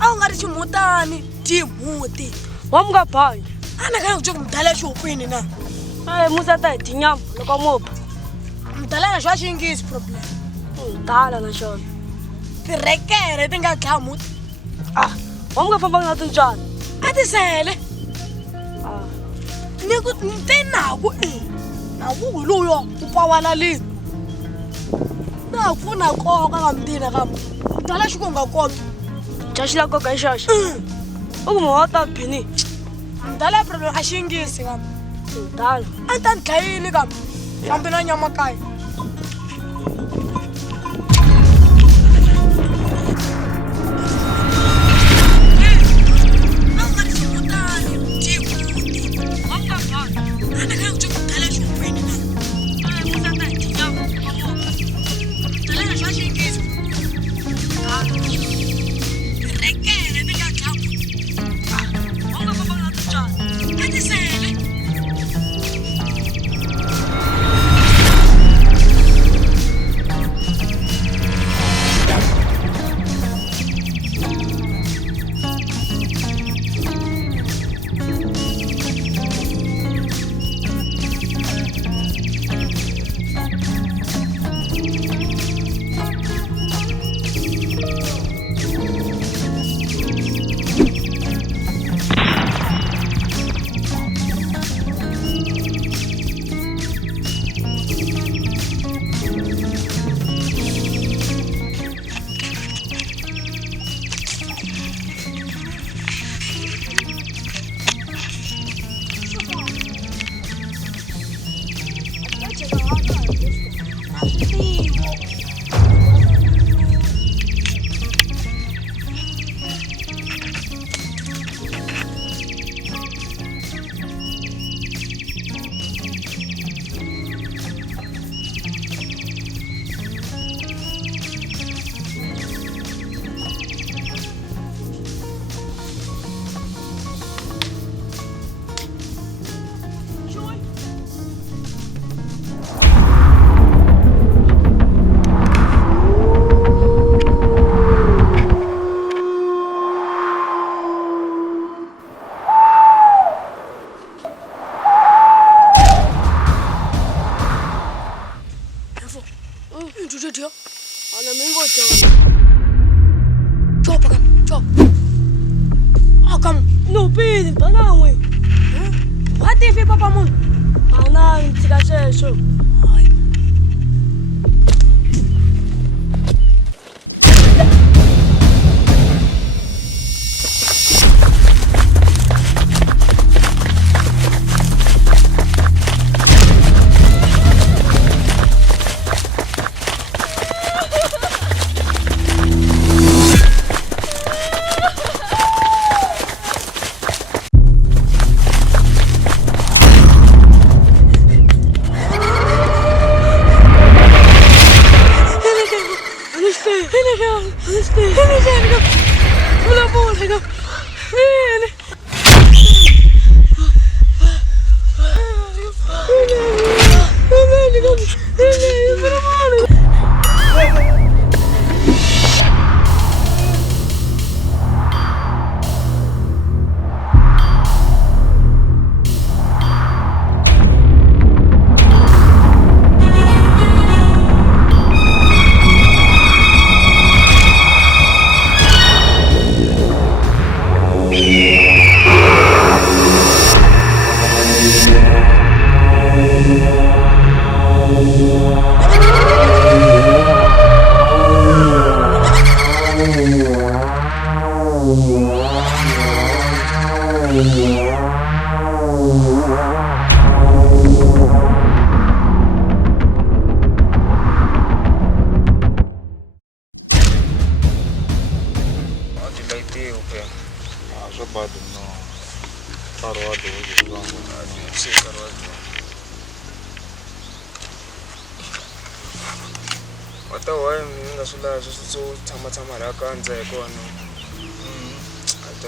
Aku ngari chimutani timuti. Wamga bhayi. Ana kana kuthi kumdala shopini na. Musa ta tinyama loko mopa. Mdala na shwa xingisi problem. Dala na xona. Tirekere ti nga dlamuti. Wamga famba na tinjani. Ati sele. Ni ku ntena ku na ku loyo upawala le. Na funa koka ngamdina kam. Mdala xikonga kona. Jashila koka ishasha. Ukumota phini. Mdala problem a xingisi kam. Dala. Anta ndlayini kam. Kambe na nyama kaya.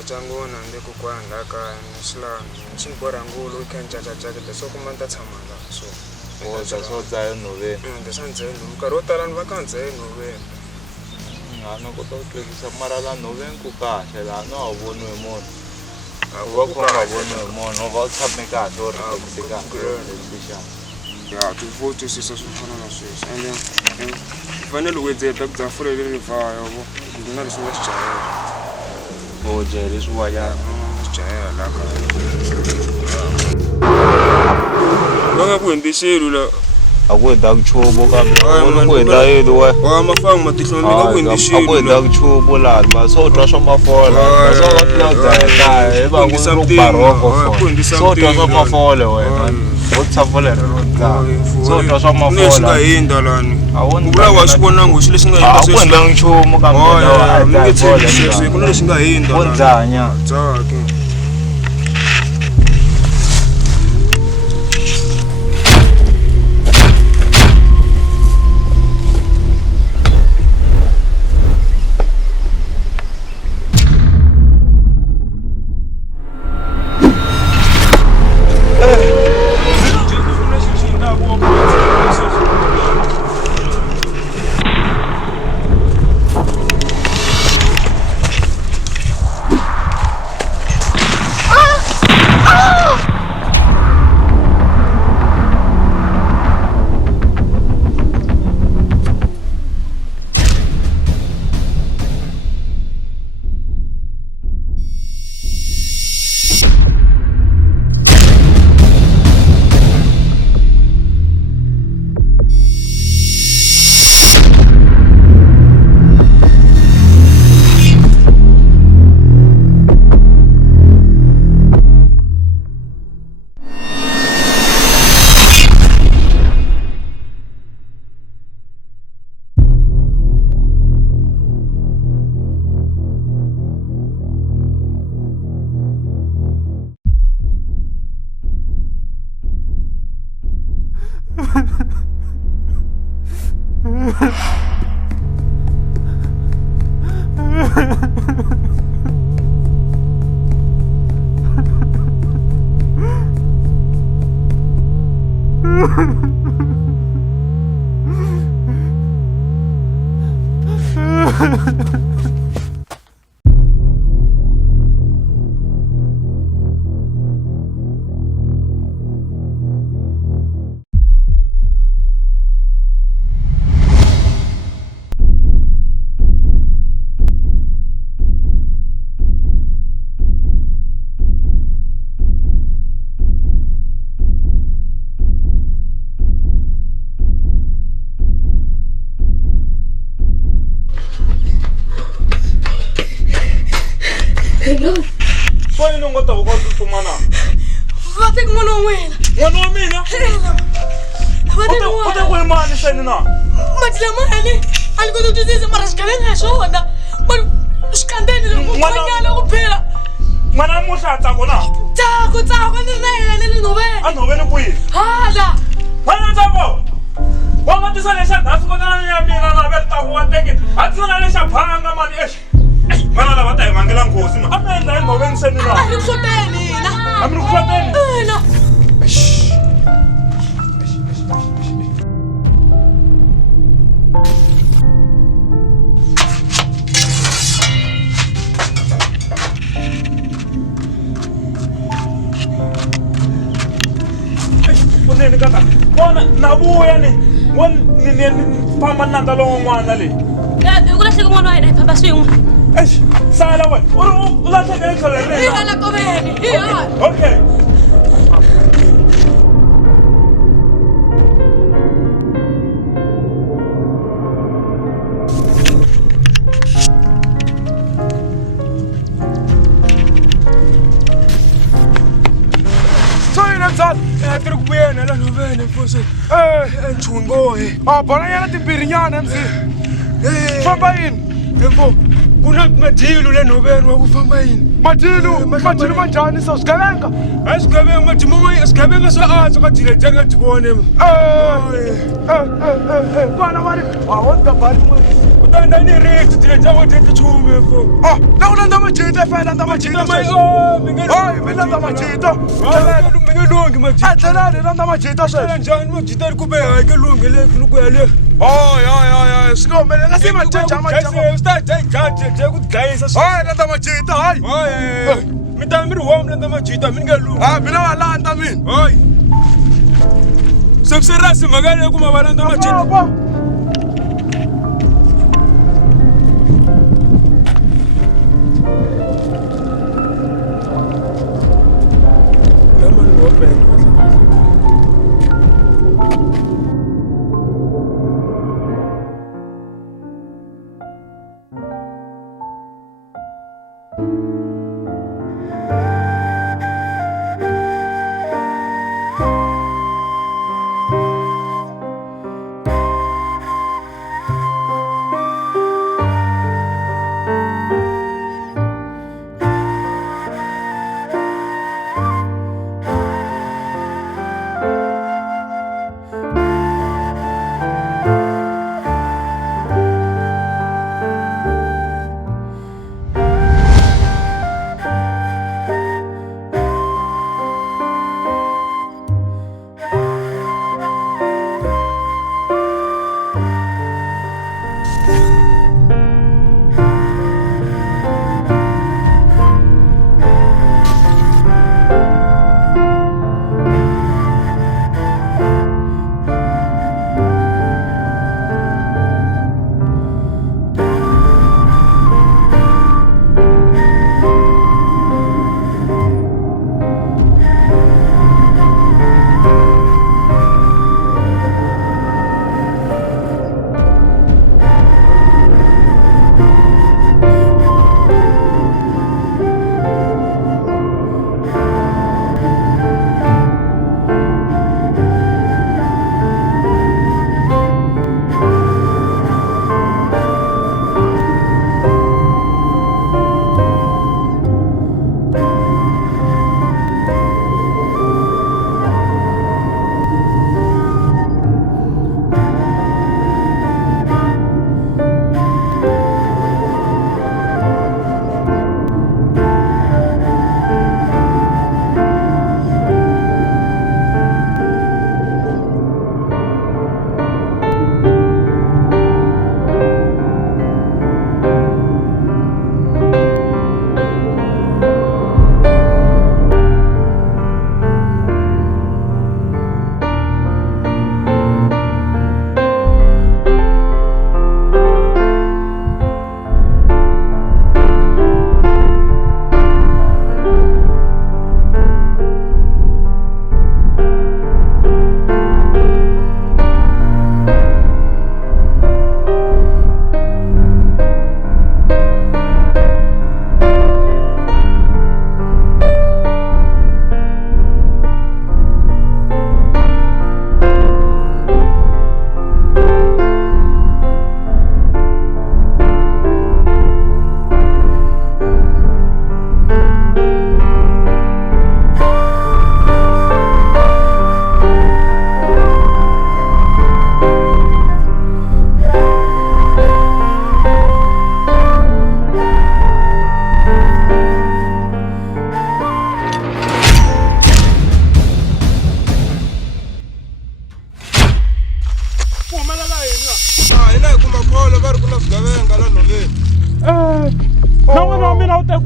Tangona ndiko kwanga ka nisla chibora ngolo ikanjaja jaja so kumanda tsamanga so so dza no ve ndesanze no karota ran vakanze no ve ngano kota utlekisa mara la novenku kahle la no avonwe munhu va ku nga voniwe munhu va u tshame kahle u ri kahle ya tuvutwisisa swo fana na sweswo ende u fanele u edzeta ku dzafula leri vaya yabo ndina leswi nga swi jahela o jele leswi wanyana swi jahela la ka va nga ku endli xilo la a ku heta ku chubu kambe ku heta yini we mafanga matihlo mi nga ku endli xilo a ku heta ku chubu la ba so twa swa mafola so va tla dzahela va ku baroko so twa swa mafola wena o tsavole ro ntla so twa swa mafola leswi nga hinda lani u vula wa swi vona ngo xilo lexi nga hinda sweswi a ku henda nchumu kambe lawa a dzahela ku leswi nga hinda o ndzanya tsaka Kwani no ngota ku tsumana Va te n'wana wa wena. n'wana wa mina u ta ku mani seni na Mati lamani a ni koti ku twisisa mara xigevenga hi swona xikandeni loko ku khanyana ku phila n'wana muhla a tsako na tsako ni ri na yena ni le nhoveni a nhoveni kwihi hala n'wana tsako wa nga tisa lexa dasi kotana ni ya mina na ve taku wa teke a tisa na lexa phanga mani vana lava ta hi vangela nghozi ma a mi endla enhoveni seni na a ni ku hloteni hina a mi ri ku hloteni ina kuneni kata vona na vuya ni famba nandza lowo n'wana leyi Ku lahleka n'wana wa hina hi famba swin'we. sala we u lahlekele tlhelo hi hala koveni hi hala okay tiri ku vuyena la nhoveni mfose enchungohe bona yana timbirinyana msi famba yini emfo kuna madilu le nhoveni wa ku famba yini madilu manjhani so swigevenga hayi swigevenga swigevenga swa antswa ka dileteri nga ti vone vana va ri awonta bari u ta endla ni riti dileteri wa tete chume emfo na u landza majita i fane landza majita mi landza majita mi nge lungi majita a tlhelani landza majita sweswo njhani majita ri ku beha ke lungi le ku ya le Oh, ya. Sikomele ngasema tshetsha amajita. Usithathe kudlayisa. Hayi landa amajita, hayi. Hayi. Mina miri home landa amajita, mina ngelungu. Ah, mina walanda mina. Hayi. Sekusirasi makale kuma balanda amajita.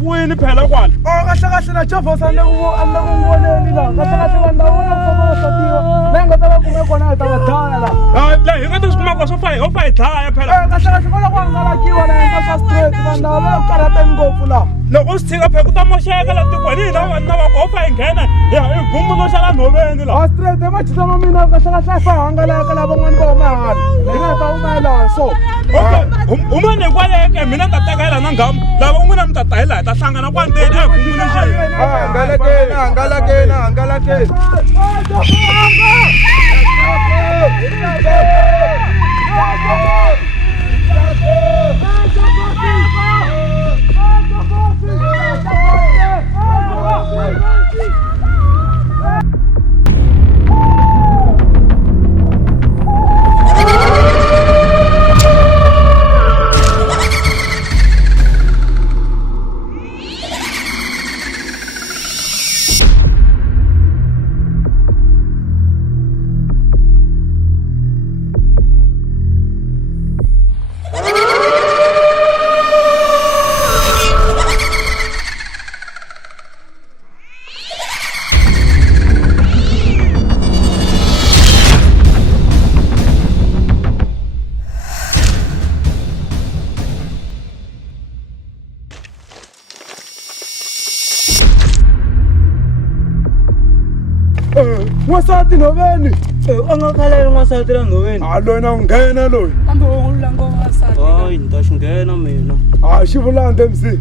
Kuini phela kwala. Kahle kahle na Java sane angikuboneni la. Kahle kahle bandawona ufaka usatiwa. Lengo tala kume kona tabadala la. La hingathi sikuma kwa sofa idlaya phela. Kahle kahle kona kwangalakiwa la ngasa straight bandawona karata ngofu la. Loko sithika phela kutamosheka la tikweni la vanhu va gofa ingena. Ya ivumbu no xala nhoveni la. Straight emachisa ma mina kahle kahle fa hangalaka la van'wani va humahana. Mina ta humela so. Uma ne kwaleke mina tatakela na ngam. Lava un'wana mi tatahela ta hlangana kwanteni evumuni xi. Angalakeni. wansati nhoveni. Angakhalela n'wansati la nhoveni. Loyi na nghena loyi. kambe u langa wansati Hayi ni ta xi nghena mina. Xi vulanga MC.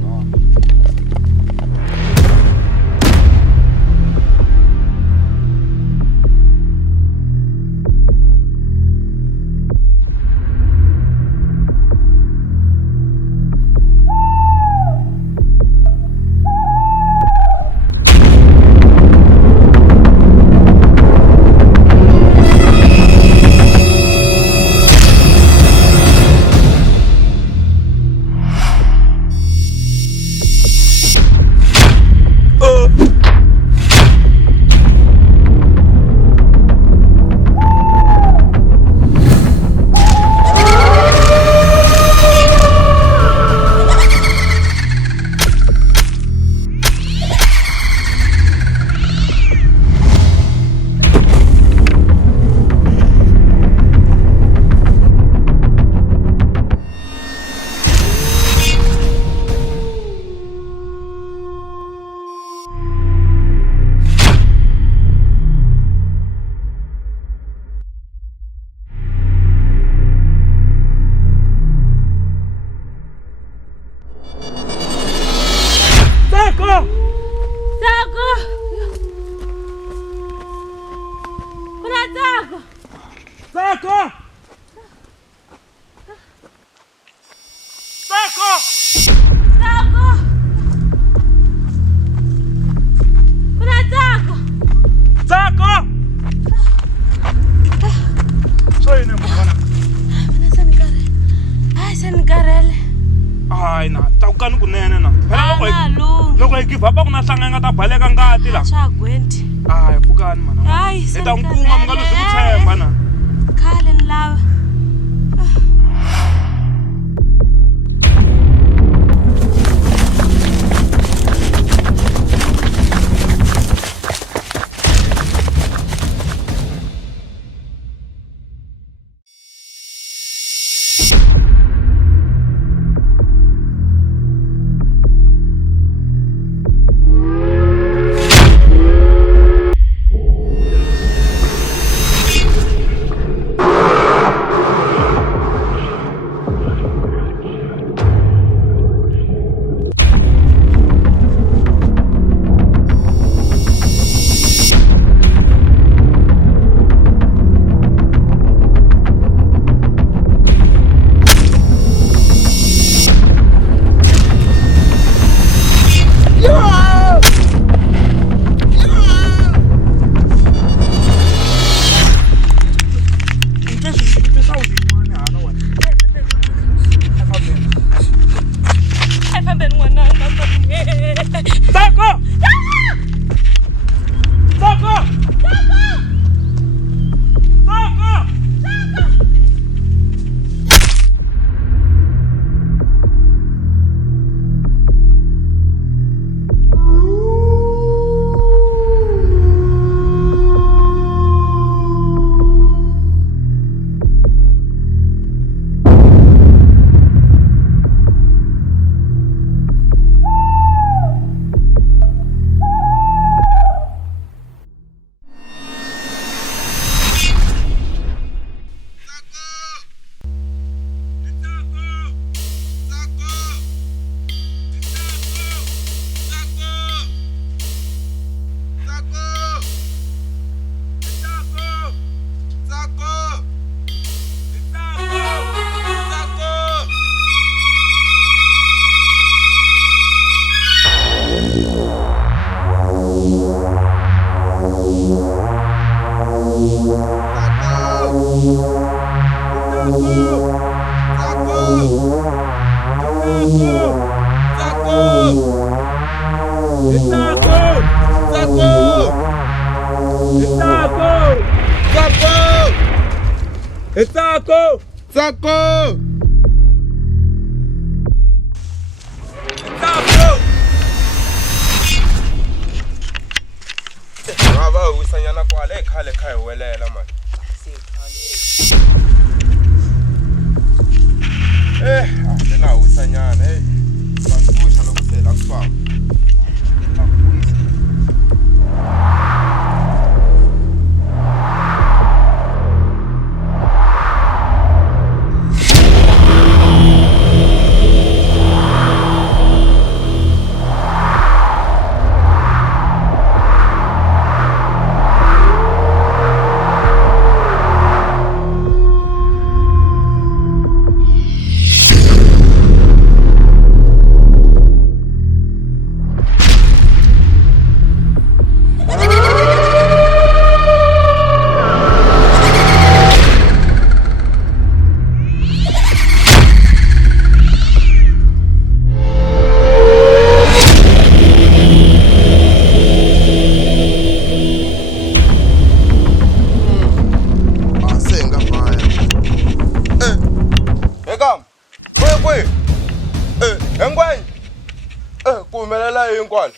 Xitsonga! Xitsonga! Bravo, wisanyana kwale khale khai welela man. Lela wisanyana bantusha lokuthela kuswama. hinkwalo.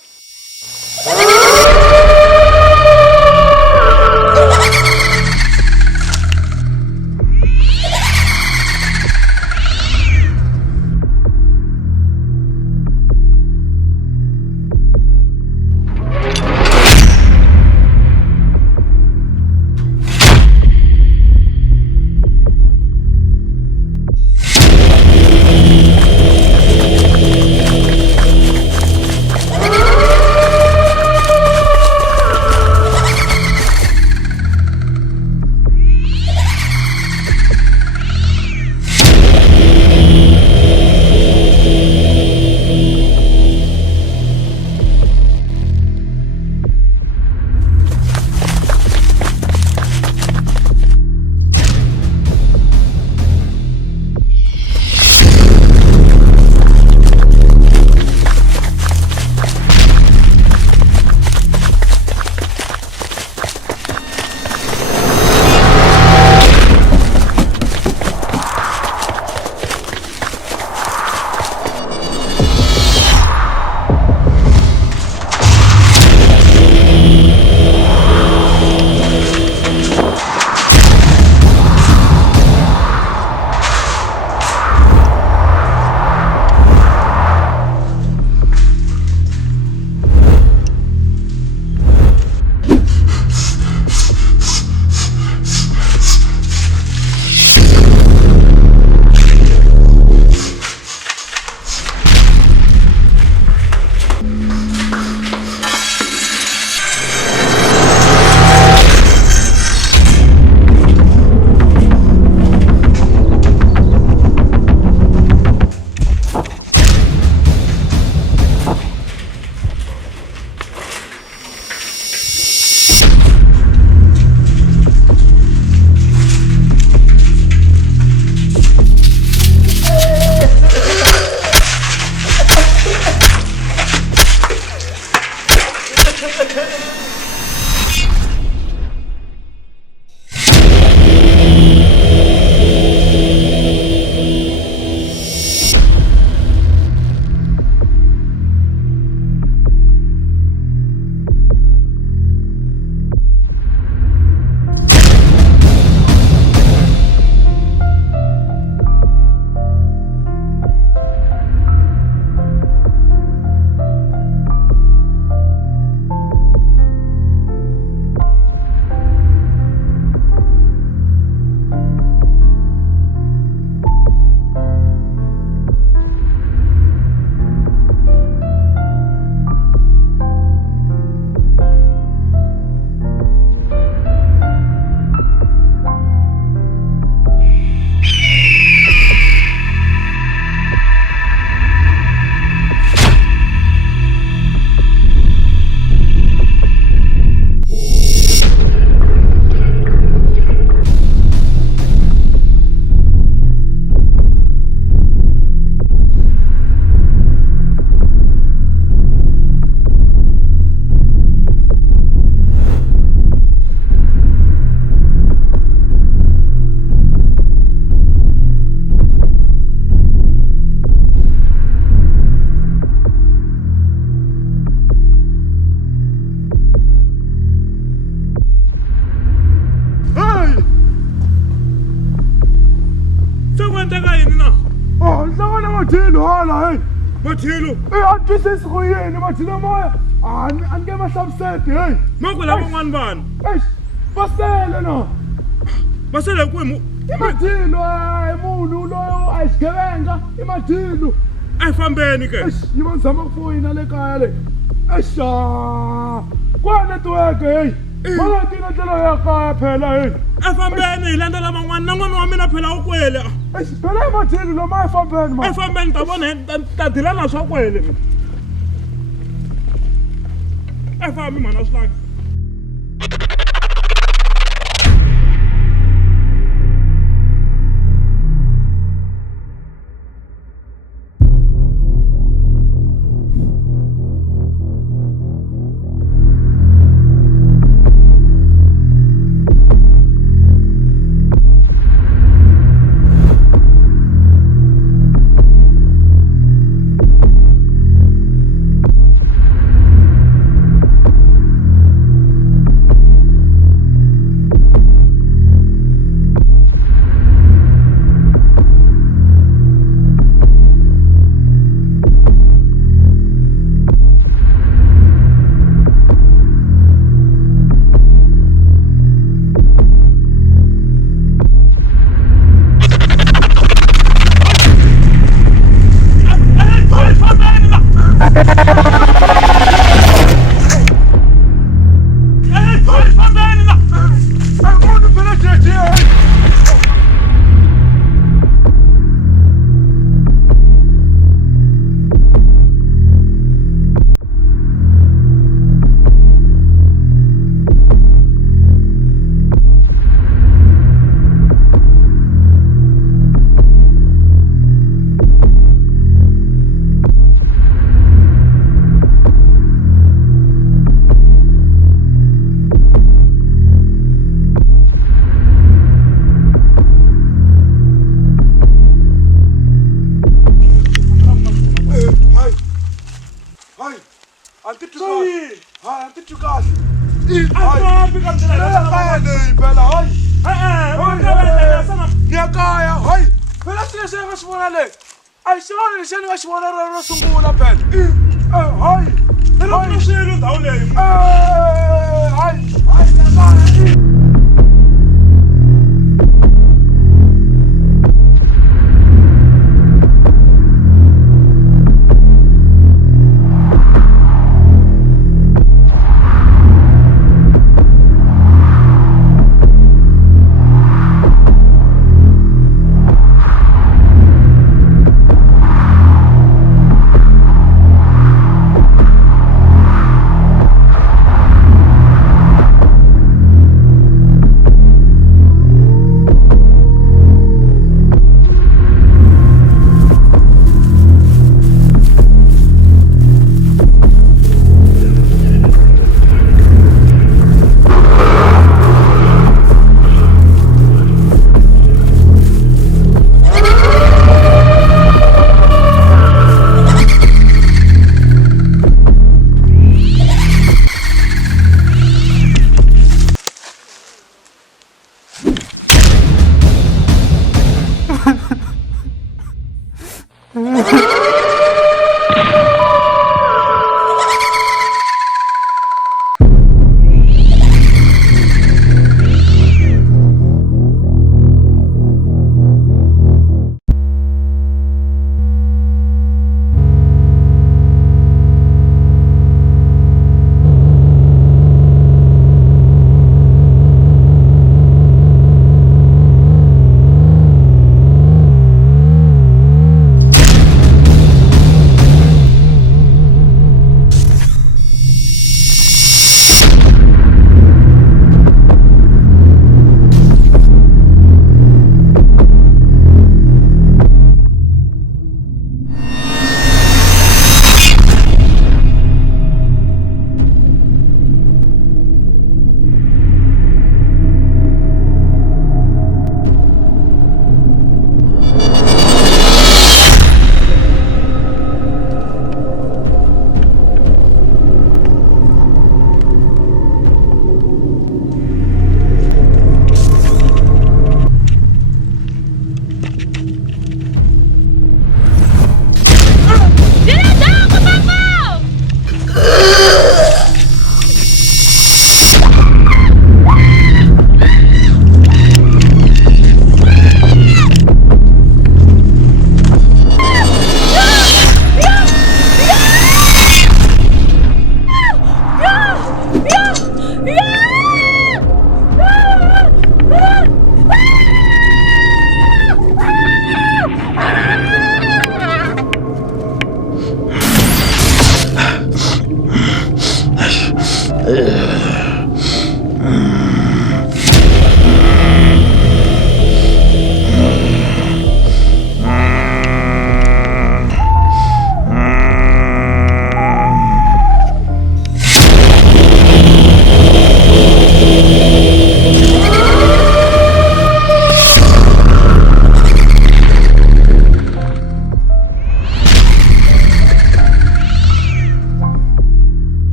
Mathilo hala hey Mathilo atwisisi go yini Mathilo moya anke mahlabisete hey mako laba ngani bani eish basele no basele kwemu iMathilo hayi umuntu loyo ayisigebenga iMathilo ayifambeni ke eish yimazama kufoyina le kaya le esha kwa network hey mara tina tlela ya kaya phela hey ayifambeni ilandela mangwani nangwana wa mina phela ukwele phela iMathilo lo mayifambeni ma ayifambeni tabona tadilana swa kwele ayifambi mana slaki kaya titwi kahle Afambi ka ndlela ya kaya leyi phela hayi ya kaya hayi phela swi leswi nga swi vona leyi a hi xivona lexi ni nga xi vona ro sungula phela hayi lero swilo ndhawu leyi hayi